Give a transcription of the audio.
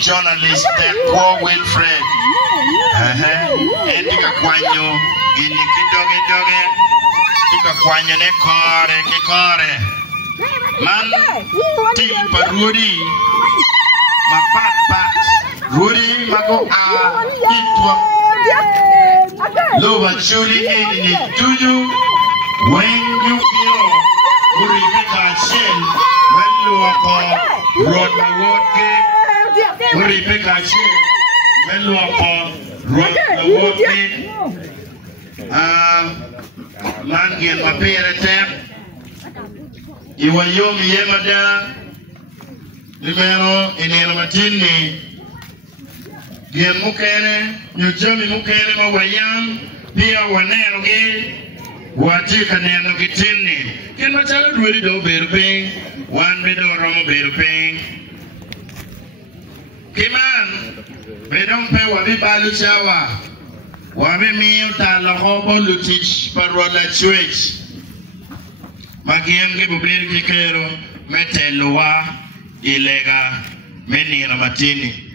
Journalist Tekwo Wilfred Endika kwanyo gini kidoge Tika kwanyo ne kore Man Ti paruri Ma pat Ruri mago a Itwa Loba chuli ni tuju Wengu kiro Uri pika shen Melu wako Rod mawoke Uri peka che melu ako road na wote man gen mapere tem iwa yomi yemada numero inero matini gen mukere nyujami mukere ma wayam pia wanero ge watika neno kitini gen machala duweli do beruping wan bedo romo beruping Kiman, bedong pe wabi balu shawa, wabi miu talo hobo lutich parola chwech. Magiem ke bubiri kikero metelua ilega meni ramatini.